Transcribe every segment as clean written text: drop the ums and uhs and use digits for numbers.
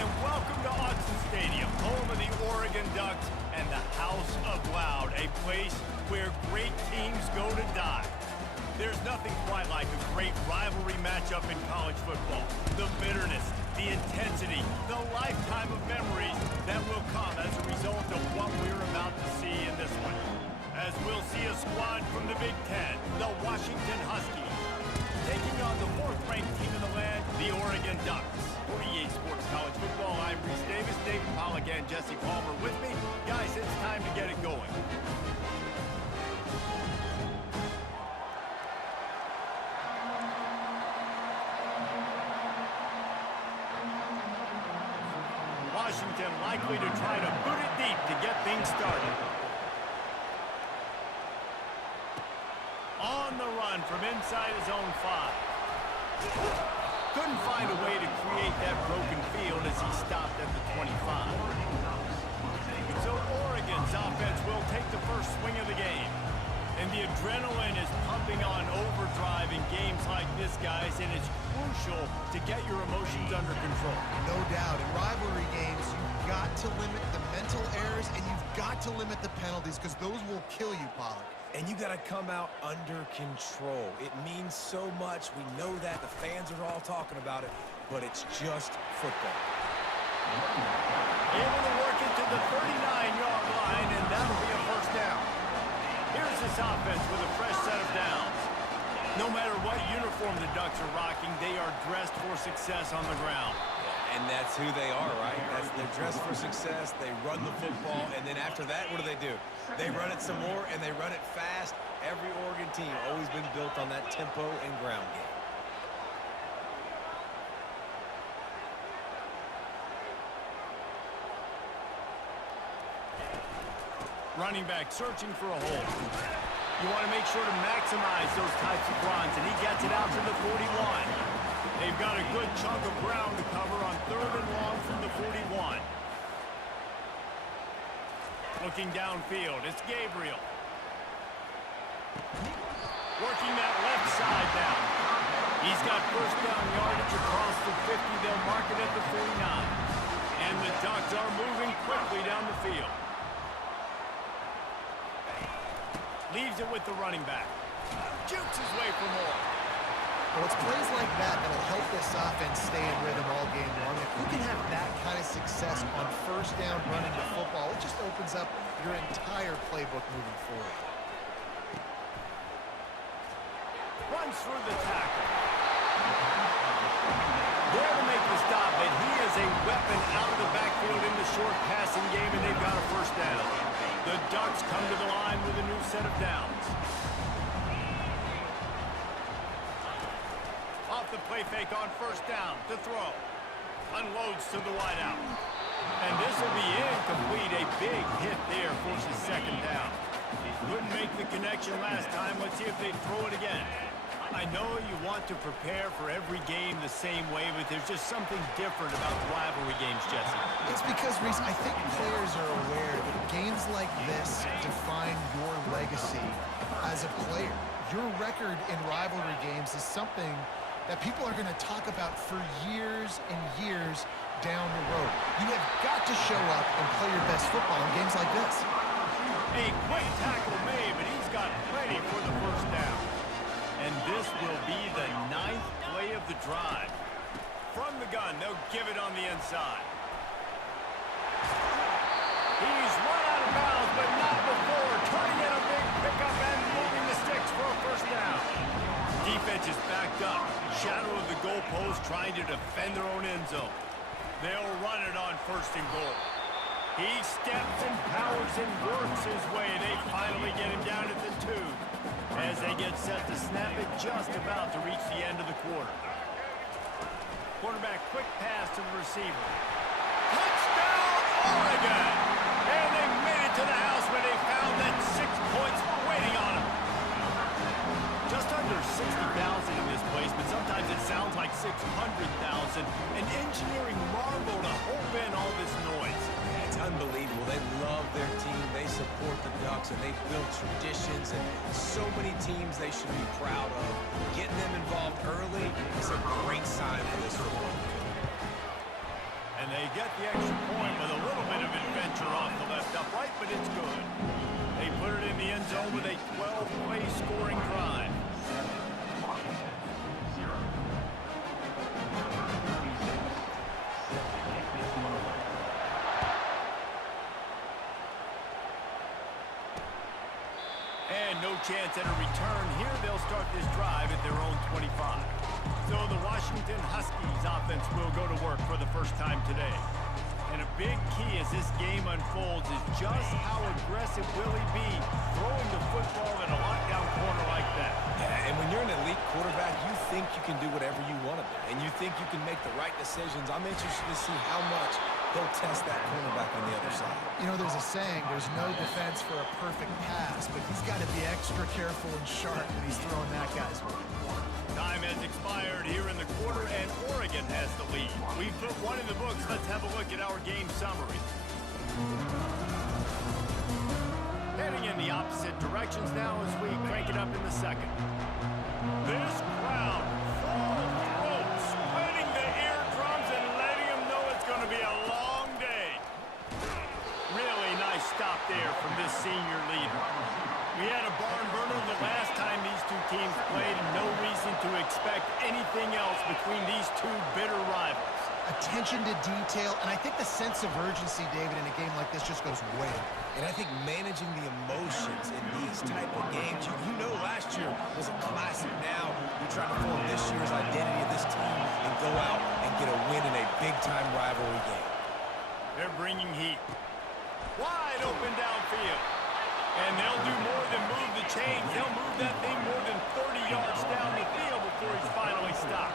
and welcome to Autzen Stadium, home of the Oregon Ducks and the House of Loud, a place where great teams go to die. There's nothing quite like a great rivalry matchup in college football. The bitterness, the intensity, the lifetime of memories that will come as a result of what we're about to see in this one. As we'll see a squad from the Big Ten, the Washington Huskies, taking on the fourth-ranked team in the land, the Oregon Ducks. For EA Sports College Football, I'm Reese Davis, David Pollack, and Jesse Palmer with me. Guys, it's time to get it going. Washington likely to try to boot it deep to get things started. On the run from inside his own 5. Couldn't find a way to create that broken field as he stopped at the 25. So Oregon's offense will take the first swing of the game. And the adrenaline is pumping on overdrive in games like this, guys, and it's crucial to get your emotions under control. No doubt. In rivalry games, you've got to limit the mental errors and you've got to limit the penalties because those will kill you, Pollack. And you got to come out under control. It means so much. We know that. The fans are all talking about it, but it's just football. Able to work it to the 39-yard line, and that'll be a first down. Here's this offense with a fresh set of downs. No matter what uniform the Ducks are rocking, they are dressed for success on the ground. And that's who they are, right? They're dressed for success. They run the football, and then after that, what do? They run it some more, and they run it fast. Every Oregon team always been built on that tempo and ground game. Running back searching for a hole. You want to make sure to maximize those types of runs, and he gets it out to the 41. They've got a good chunk of ground to cover on 3rd and long from the 41. Looking downfield, it's Gabriel. Working that left side down. He's got first down yardage across the 50. They'll mark it at the 49. And the Ducks are moving quickly down the field. Leaves it with the running back. Jukes his way for more. Well, it's plays like that that'll help this offense stay in rhythm all game long. If you can have that kind of success on first down running the football, it just opens up your entire playbook moving forward. Runs through the tackle. There to make the stop, but he is a weapon out of the backfield in the short passing game, and they've got a first down. The Ducks come to the line with a new set of downs. Off the play fake on first down to throw. Unloads to the wideout. And this will be incomplete. A big hit there forces second down. Couldn't make the connection last time. Let's see if they throw it again. I know you want to prepare for every game the same way, but there's just something different about rivalry games, Jesse. It's because, Reese, I think players are aware that games like this define your legacy as a player. Your record in rivalry games is something that people are going to talk about for years and years down the road. You have got to show up and play your best football in games like this. A quick tackle made, but he's got plenty for the first down. And this will be the 9th play of the drive. From the gun, they'll give it on the inside. He's run out of bounds, but not before. Turning in a big pickup and moving the sticks for a first down. Defense is backed up. Shadow of the goalpost trying to defend their own end zone. They'll run it on 1st and goal. He steps and powers and works his way. They finally get him down at the 2 as they get set to snap it just about to reach the end of the quarter. Quarterback quick pass to the receiver. Touchdown, Oregon! And they made it to the house where they found that 6 points waiting on them. Just under 60,000 in this place, but sometimes it sounds like 600,000. An engineering marvel to hold in all this noise. It's unbelievable. They love their team. They support the Ducks, and they've built traditions and so many teams they should be proud of. Getting them involved early is a great sign for this football. And they get the extra point with a little bit of adventure off the left upright, but it's good. They put it in the end zone with a 12-play scoring drive. And no chance at a return here. They'll start this drive at their own 25. So the Washington Huskies offense will go to work for the first time today. And a big key as this game unfolds is just how aggressive will he be throwing the football in a lockdown corner like that. Yeah, and when you're an elite quarterback, you think you can do whatever you want to do, and you think you can make the right decisions. I'm interested to see how much he'll test that cornerback on the other side. You know, there's a saying, there's no defense for a perfect pass, but he's got to be extra careful and sharp when he's throwing that guy's way. Time has expired here in the quarter, and Oregon has the lead. We've put one in the books. Let's have a look at our game summary. Heading in the opposite directions now as we crank it up in the second. This crowd, full throat, splitting the eardrums and letting them know it's going to be a long day. Really nice stop there from this senior leader. We had a barn burner the last time these two teams played, and no reason to expect anything else between these two bitter rivals. Attention to detail, and I think the sense of urgency, David, in a game like this just goes way up. And I think managing the emotions in these type of games, you know last year was a classic. Now you're trying to form this year's identity of this team and go out and get a win in a big-time rivalry game. They're bringing heat. Wide open downfield. And they'll do more than move the chains. They'll move that thing more than 30 yards down the field before he's finally stopped.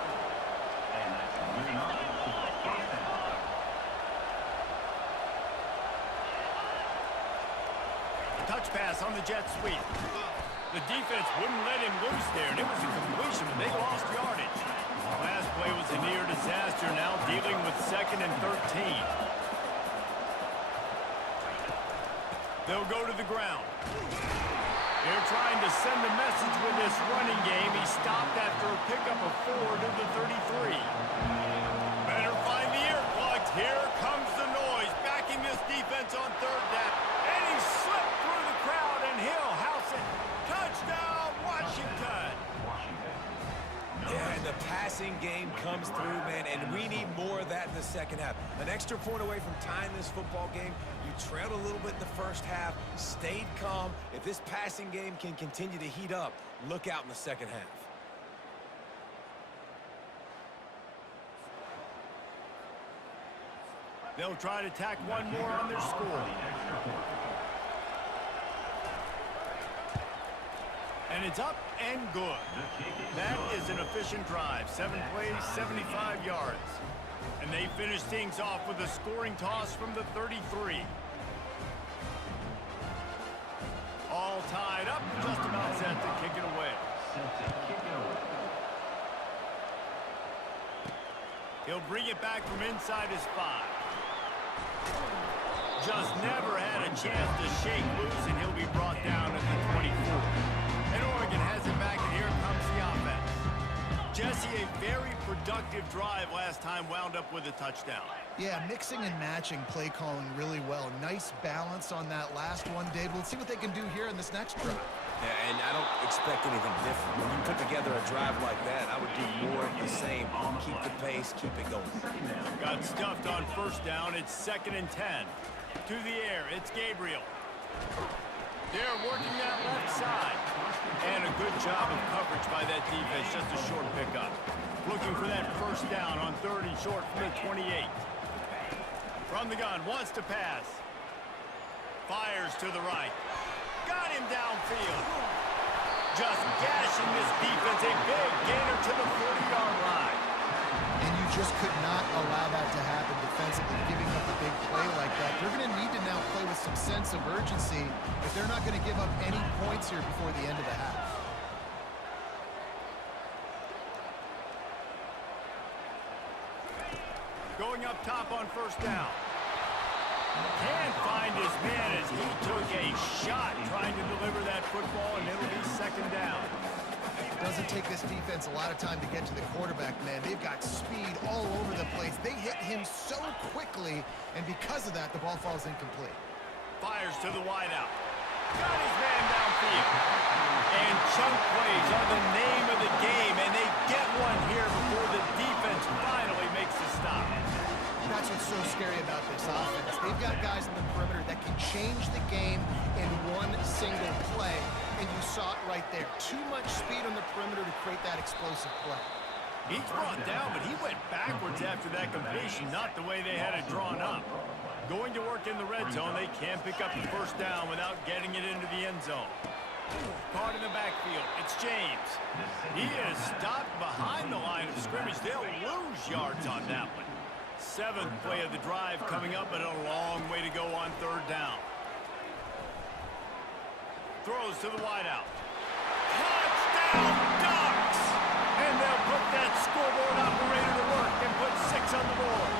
Touch pass on the jet sweep. The defense wouldn't let him loose there, and it was a completion, but they lost yardage. Last play was a near disaster, now dealing with 2nd and 13. They'll go to the ground. They're trying to send a message with this running game. He stopped after a pickup of 4 to the 33. Better find the earplugs. Here comes the noise, backing this defense on 3rd down. And he slipped through the crowd, and he'll house it. Touchdown, Washington. Yeah, and the passing game comes through, man, and we need more of that in the second half. An extra point away from tying this football game. You trailed a little bit in the first half, stayed calm. If this passing game can continue to heat up, look out in the second half. They'll try to tack one more on their score. And it's up and good. That is an efficient drive. 7 plays, 75 yards. And they finish things off with a scoring toss from the 33. All tied up, just about set to kick it away. He'll bring it back from inside his 5. Just never had a chance to shake loose, and he'll be brought down at the 24. And Oregon has it back, and here comes the offense. Jesse, a very productive drive last time, wound up with a touchdown. Yeah, mixing and matching play calling really well. Nice balance on that last one, Dave. We'll see what they can do here in this next drive. Yeah, and I don't expect anything different. When you put together a drive like that, I would do more of the same. Keep the pace, keep it going. Got stuffed on 1st down. It's 2nd and 10. To the air, it's Gabriel. They're working that left side. And a good job of coverage by that defense. Just a short pickup. Looking for that 1st down on 3rd and short from the 28. From the gun, wants to pass. Fires to the right. Got him downfield. Just gashing this defense. A big gainer to the 40-yard line. And you just could not allow that to happen defensively, giving up a big play like that. They're going to need to now play with some sense of urgency if they're not going to give up any points here before the end of the half. Going up top on 1st down. Can't find his man as he took a shot trying to deliver that football, and it'll be 2nd down. Doesn't take this defense a lot of time to get to the quarterback, man. They've got speed all over the place. They hit him so quickly, and because of that, the ball falls incomplete. Fires to the wideout. Got his man downfield. And chunk plays are the name of the game, and they get one here before the defense finally makes the stop. That's what's so scary about this offense. They've got guys in the perimeter that can change the game in one single play, and you saw it right there. Too much speed on the perimeter to create that explosive play. He's brought down, but he went backwards after that completion, not the way they had it drawn up. Going to work in the red zone, they can't pick up the first down without getting it into the end zone. Caught in the backfield, it's James. He is stopped behind the line of scrimmage. They'll lose yards on that one. 7th play of the drive coming up, but a long way to go on 3rd down. Throws to the wideout. Touchdown, Ducks! And they'll put that scoreboard operator to work and put 6 on the board.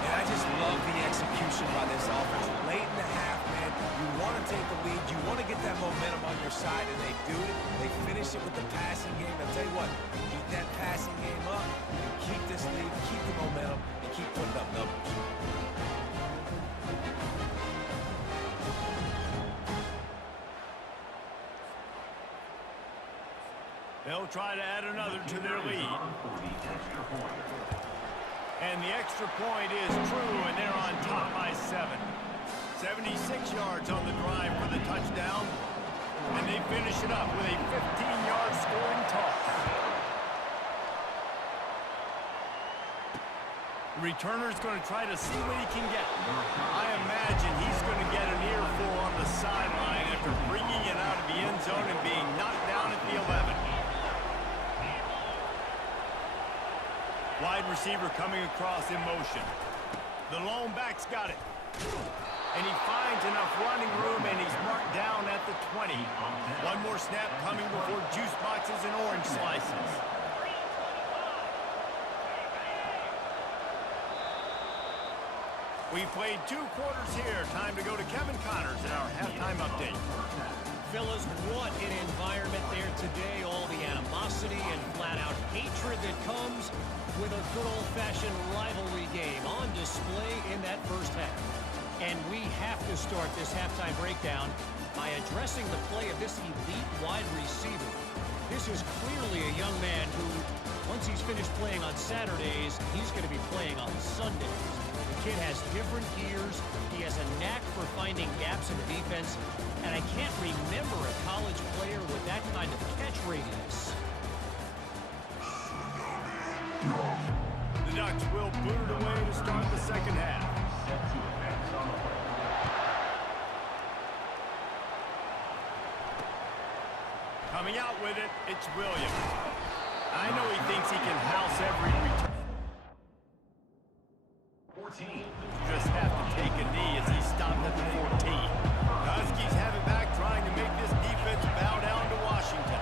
And I just love the execution by this offense. Late in the half, man, you want to take the lead. You want to get that momentum on your side, and they do it. They finish it with the passing game. I'll tell you what, keep that passing game up, and keep this lead, keep the momentum, and keep putting up numbers. They'll try to add another to their lead. And the extra point is true, and they're on top by 7. 76 yards on the drive for the touchdown. And they finish it up with a 15-yard scoring toss. The returner's going to try to see what he can get. I imagine he's going to get an earful on the sideline after bringing it out of the end zone and being knocked down at the 11. Wide receiver coming across in motion. The lone back's got it. And he finds enough running room, and he's marked down at the 20. One more snap coming before juice boxes and orange slices. We played 2 quarters here. Time to go to Kevin Connors in our halftime update. Fellas, what an environment there today. All the animosity and flat-out hatred that comes with a good old-fashioned rivalry game on display in that first half. And we have to start this halftime breakdown by addressing the play of this elite wide receiver. This is clearly a young man who, once he's finished playing on Saturdays, he's going to be playing on Sundays. The kid has different gears. He has a knack for finding gaps in the defense. And I can't remember a college player with that kind of catch radius. The Ducks will boot it away to start the second half. Coming out with it, it's Williams. I know he thinks he can house every return. Just have to take a knee as he stopped at the 14. Huskies have it back, trying to make this defense bow down to Washington.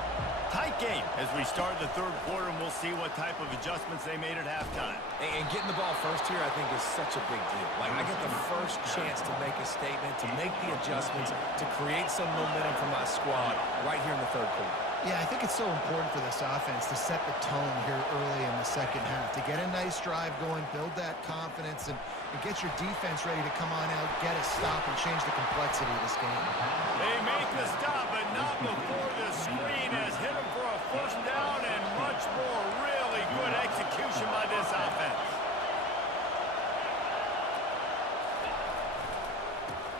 Tight game as we start the 3rd quarter, and we'll see what type of adjustments they made at halftime. And getting the ball first here, I think, is such a big deal. Like, I get the first chance to make a statement, to make the adjustments, to create some momentum for my squad right here in the 3rd quarter. Yeah, I think it's so important for this offense to set the tone here early in the second half, to get a nice drive going, build that confidence, and get your defense ready to come on out, get a stop, and change the complexity of this game. They make the stop, but not before the screen has hit him for a first down, and much more really good execution by this offense.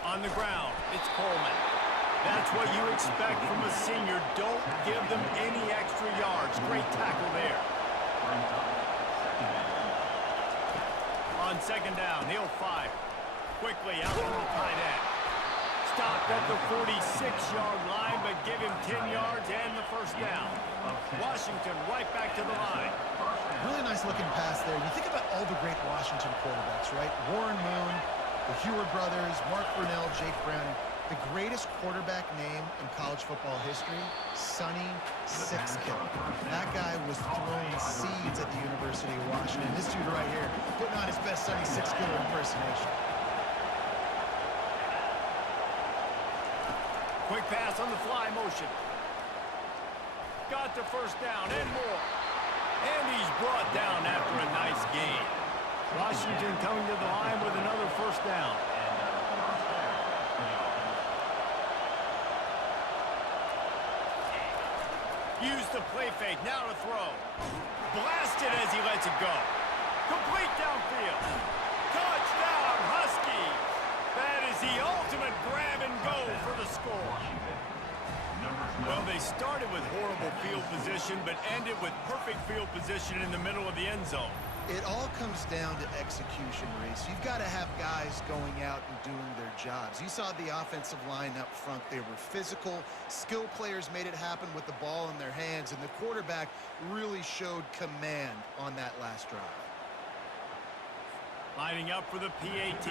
On the ground, it's Coleman. That's what you expect from a senior. Don't give them any extra yards. Great tackle there. On second down, he'll fire. Quickly out to the tight end. Stopped at the 46-yard line, but give him 10 yards and the first down. Washington right back to the line. Really nice looking pass there. You think about all the great Washington quarterbacks, right? Warren Moon, the Heward brothers, Mark Brunell, Jake Browning. The greatest quarterback name in college football history, Sonny Sixkiller. That guy was throwing seeds at the University of Washington. This dude right here putting on his best Sonny Sixkiller impersonation. Quick pass on the fly motion. got the first down and more. And he's brought down after a nice gain. Washington coming to the line with another first down. Use the play fake, now to throw. Blasted as he lets it go. Complete downfield. Touchdown, Huskies. That is the ultimate grab and go for the score. Well, they started with horrible field position, but ended with perfect field position in the middle of the end zone. It all comes down to execution, Reese. You've got to have guys going out and doing their jobs. You saw the offensive line up front. They were physical. Skill players made it happen with the ball in their hands, and the quarterback really showed command on that last drive. Lining up for the PAT.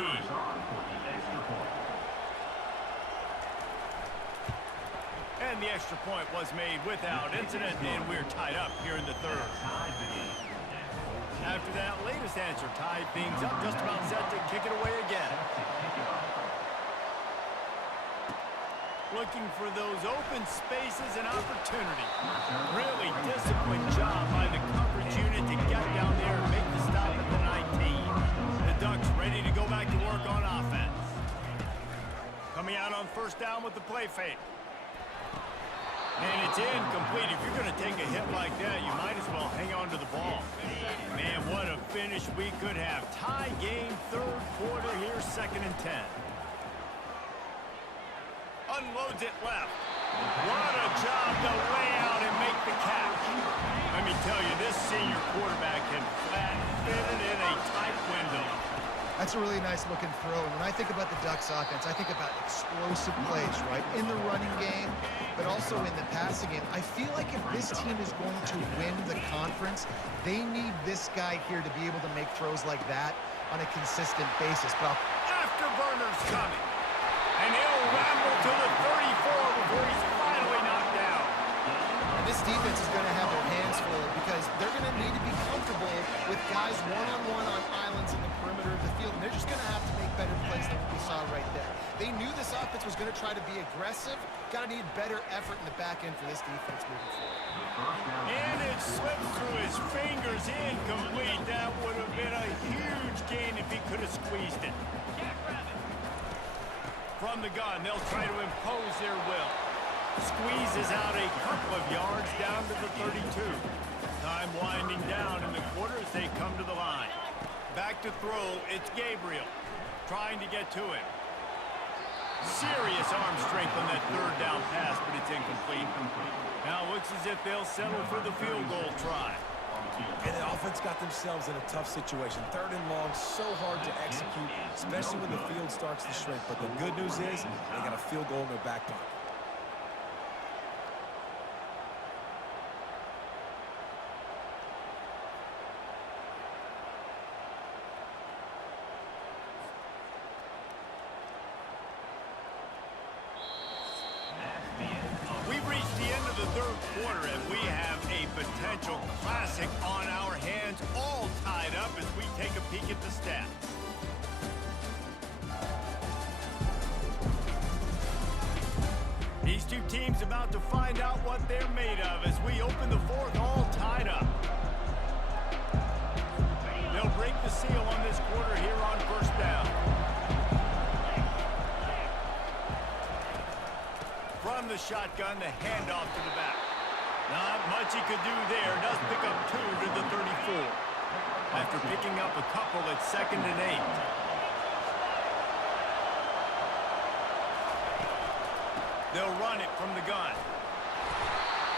And the extra point was made without incident, and we're tied up here in the third. After that latest answer tied things up, just about set to kick it away again. Looking for those open spaces and opportunity. Really disciplined job by the coverage unit to get down there and make the stop at the 19. The Ducks ready to go back to work on offense. Coming out on first down with the play fake. And it's incomplete. If you're going to take a hit like that, you might as well hang on to the ball. Man, what a finish we could have. Tie game, third quarter here, 2nd and 10. Unloads it left. What a job to lay out and make the catch. Let me tell you, this senior quarterback can flat fit it in a tight window. That's a really nice-looking throw. And when I think about the Ducks offense, I think about explosive plays, right? In the running game, but also in the passing game. I feel like if this team is going to win the conference, they need this guy here to be able to make throws like that on a consistent basis. But Afterburner's coming. And he'll ramble to the 34 before he's finally knocked down. And this defense is going to have their hands full because they're going to need to be comfortable with guys one-on-one on islands in the perimeter of the field. And they're just going to have to make better plays than what we saw right there. They knew this offense was going to try to be aggressive. Got to need better effort in the back end for this defense moving forward. And it slips through his fingers, incomplete. That would have been a huge gain if he could have squeezed it. From the gun, they'll try to impose their will. Squeezes out a couple of yards down to the 32. Time winding down in the quarter as they come to the line. Back to throw, it's Gabriel. Trying to get to him. Serious arm strength on that third down pass, but it's incomplete. Now it looks as if they'll settle for the field goal try. And the offense got themselves in a tough situation. 3rd and long, so hard to execute, especially when the field starts to shrink. But the good news is they got a field goal in their back pocket. We've reached the end of the third quarter, and we have a potential classic on our hands, all tied up as we take a peek at the stats. These two teams about to find out what they're made of as we open the fourth, all tied up. They'll break the seal on this quarter here on first down. From the shotgun, the handoff to the back. Not much he could do there. Does pick up 2 to the 34. After picking up a couple at 2nd and 8. They'll run it from the gun.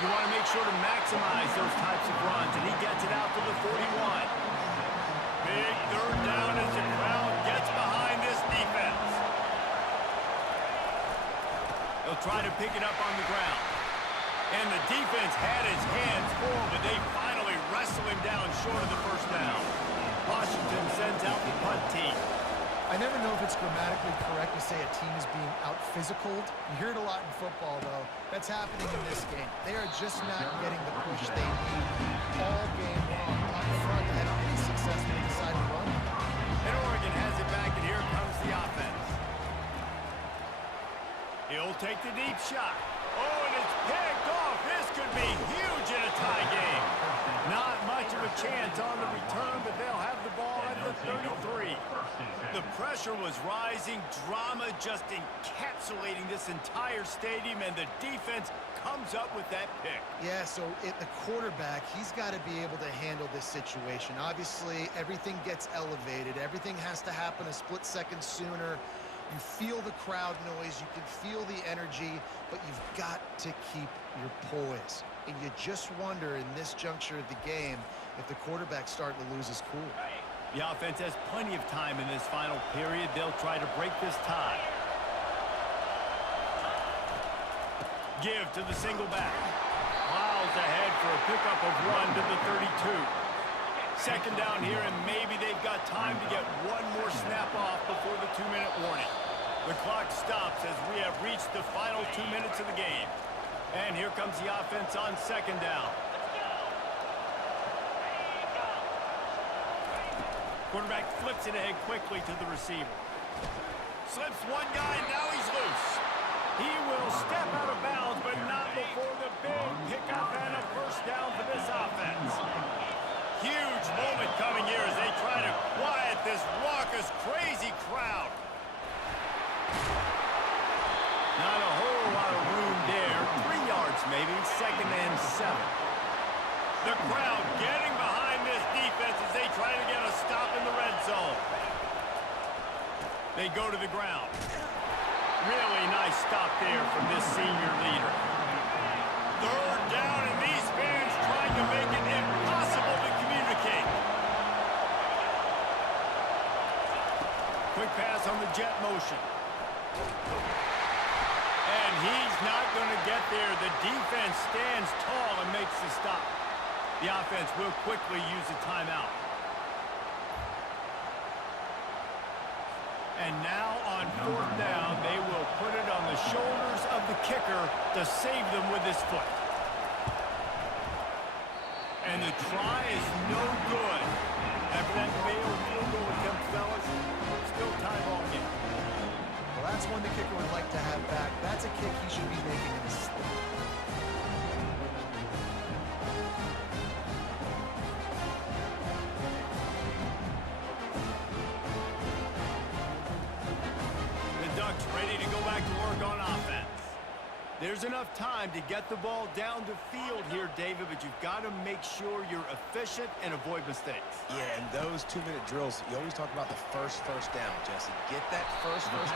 You want to make sure to maximize those types of runs, and he gets it out to the 41. Big third down as the crowd gets behind this defense. They'll try to pick it up on the ground. And the defense had his hands full, but they finally wrestle him down short of the first down. Washington sends out the punt team. I never know if it's grammatically correct to say a team is being out-physicaled. You hear it a lot in football, though. That's happening in this game. They are just not getting the push they need all game long up front to have any success when they decide to run. And Oregon has it back, and here comes the offense. He'll take the deep shot. Oh, and it's picked off This could be huge in a tie game. Not much of a chance on the return, but they'll have the ball at the 33. The pressure was rising, drama just encapsulating this entire stadium, and the defense comes up with that pick. Yeah, so the quarterback, he's got to be able to handle this situation. Obviously, everything gets elevated. Everything has to happen a split second sooner. You feel the crowd noise. You can feel the energy, but you've got to keep your poise. And you just wonder in this juncture of the game if the quarterback's starting to lose his cool. The offense has plenty of time in this final period. They'll try to break this tie. Give to the single back. Miles ahead for a pickup of 1 to the 32. Second down here, and maybe they've got time to get one more snap off before the 2-minute warning. The clock stops as we have reached the final 2 minutes of the game. And here comes the offense on second down. Quarterback flips it ahead quickly to the receiver. Slips one guy, now he's loose. He will step out of bounds, but not before the big pickup and a first down for this offense. Huge moment coming here as they try to quiet this raucous, crazy crowd. Not a whole lot of room there. 3 yards maybe, 2nd and 7. The crowd getting behind this defense as they try to get a stop in the red zone. They go to the ground. Really nice stop there from this senior leader. 3rd down, and these fans trying to make it impossible to communicate. Quick pass on the jet motion. And he's not going to get there. The defense stands tall and makes the stop. The offense will quickly use a timeout. And now on 4th down, they will put it on the shoulders of the kicker to save them with his foot. And the try is no good. After that failed field goal attempt, fellas, still tie ball game. Well, that's one the kicker would like to have back. That's a kick he should be making in his sleep. Ready to go back to work on offense. There's enough time to get the ball down the field here, David, but you've got to make sure you're efficient and avoid mistakes. Yeah, and those 2-minute drills, you always talk about the first down, Jesse. Get that first down,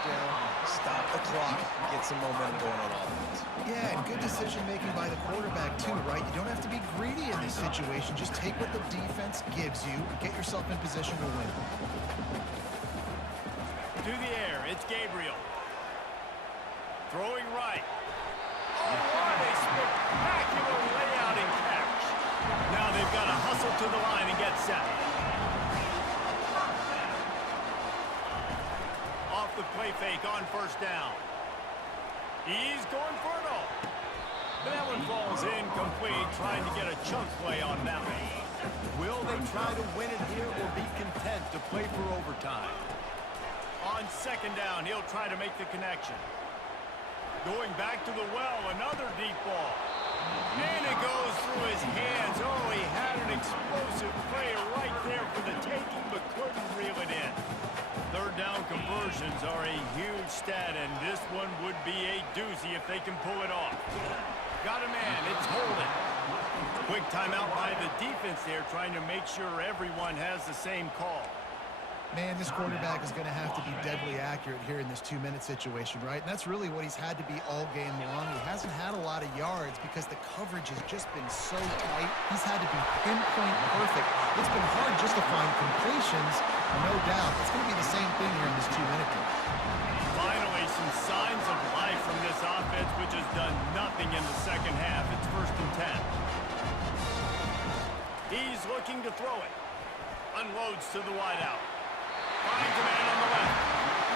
stop the clock, get some momentum going on offense. Yeah, and good decision-making by the quarterback, too, right? You don't have to be greedy in this situation. Just take what the defense gives you and get yourself in position to win. To the air, it's Gabriel. Throwing right. Oh, what a spectacular layout and catch. Now they've got to hustle to the line and get set. Off the play fake on 1st down. He's going for it all. That one falls incomplete, trying to get a chunk play on that one. Will they try to win it here or be content to play for overtime? On 2nd down, he'll try to make the connection. Going back to the well, another deep ball. And it goes through his hands. Oh, he had an explosive play right there for the taking, but couldn't reel it in. 3rd down conversions are a huge stat, and this one would be a doozy if they can pull it off. Got a man, it's Holden. Quick timeout by the defense there, trying to make sure everyone has the same call. Man, this quarterback is going to have to be deadly accurate here in this 2-minute situation, right? And that's really what he's had to be all game long. He hasn't had a lot of yards because the coverage has just been so tight. He's had to be pinpoint perfect. It's been hard just to find completions, no doubt. It's going to be the same thing here in this 2-minute game. Finally, some signs of life from this offense, which has done nothing in the second half. It's 1st and 10. He's looking to throw it. Unloads to the wideout. Finds a man on the left.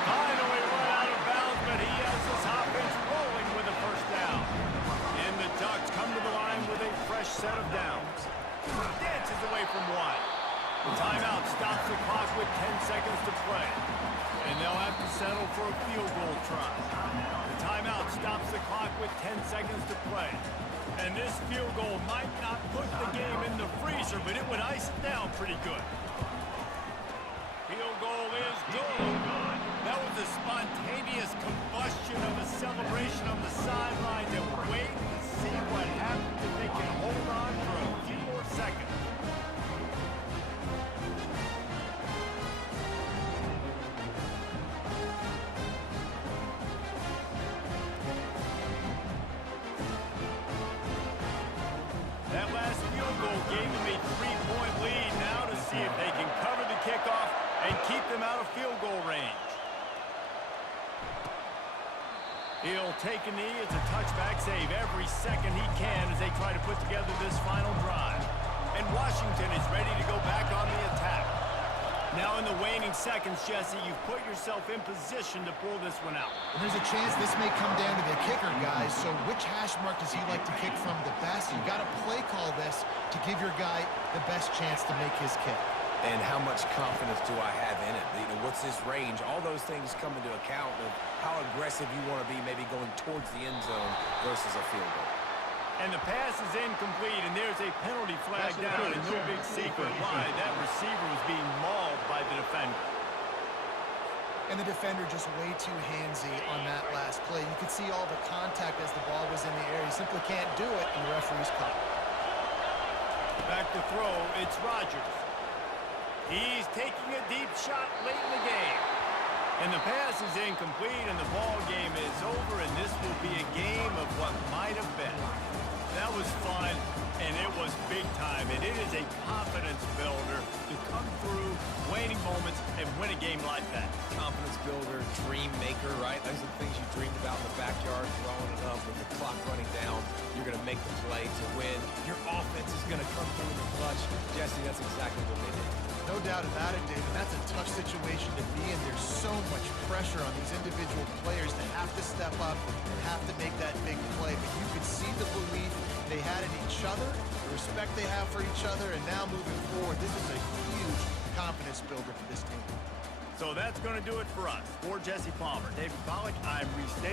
Finally run out of bounds, but he has this offense rolling with a 1st down. And the Ducks come to the line with a fresh set of downs. Dances away from one. The timeout stops the clock with 10 seconds to play. And they'll have to settle for a field goal try. The timeout stops the clock with 10 seconds to play. And this field goal might not put the game in the freezer, but it would ice it down pretty good. Field goal is good. That was a spontaneous combustion of a celebration on the sideline. They're waiting to see what happens if they can hold on for a few more seconds. That last field goal gave them a 3-point lead. Now to see if they can cover the kickoff and keep them out of field goal range. He'll take a knee. It's a touchback save every second he can as they try to put together this final drive. And Washington is ready to go back on the attack. Now in the waning seconds, Jesse, you've put yourself in position to pull this one out. And there's a chance this may come down to the kicker, guys. So which hash mark does he like to kick from the best? You got to play call this to give your guy the best chance to make his kick. And how much confidence do I have in it? You know, what's his range? All those things come into account of how aggressive you want to be maybe going towards the end zone versus a field goal. And the pass is incomplete, and there's a penalty flag down, and no big secret why that receiver was being mauled by the defender. And the defender just way too handsy on that last play. You could see all the contact as the ball was in the air. He simply can't do it, and the referee's caught. Back to throw, it's Rodgers. He's taking a deep shot late in the game. And the pass is incomplete, and the ball game is over, and this will be a game of what might have been. That was fun, and it was big time, and it is a confidence builder to come through waning moments and win a game like that. Confidence builder, dream maker, right? Those are the things you dreamed about in the backyard, throwing it up with the clock running down. You're going to make the play to win. Your offense is going to come through in the clutch. Jesse, that's exactly what they did. No doubt about it, David. That's a tough situation to be in. There's so much pressure on these individual players to have to step up and have to make that big play. But you could see the belief they had in each other, the respect they have for each other, and now moving forward, this is a huge confidence builder for this team. So that's going to do it for us. For Jesse Palmer, David Pollack, I'm Reese Davis.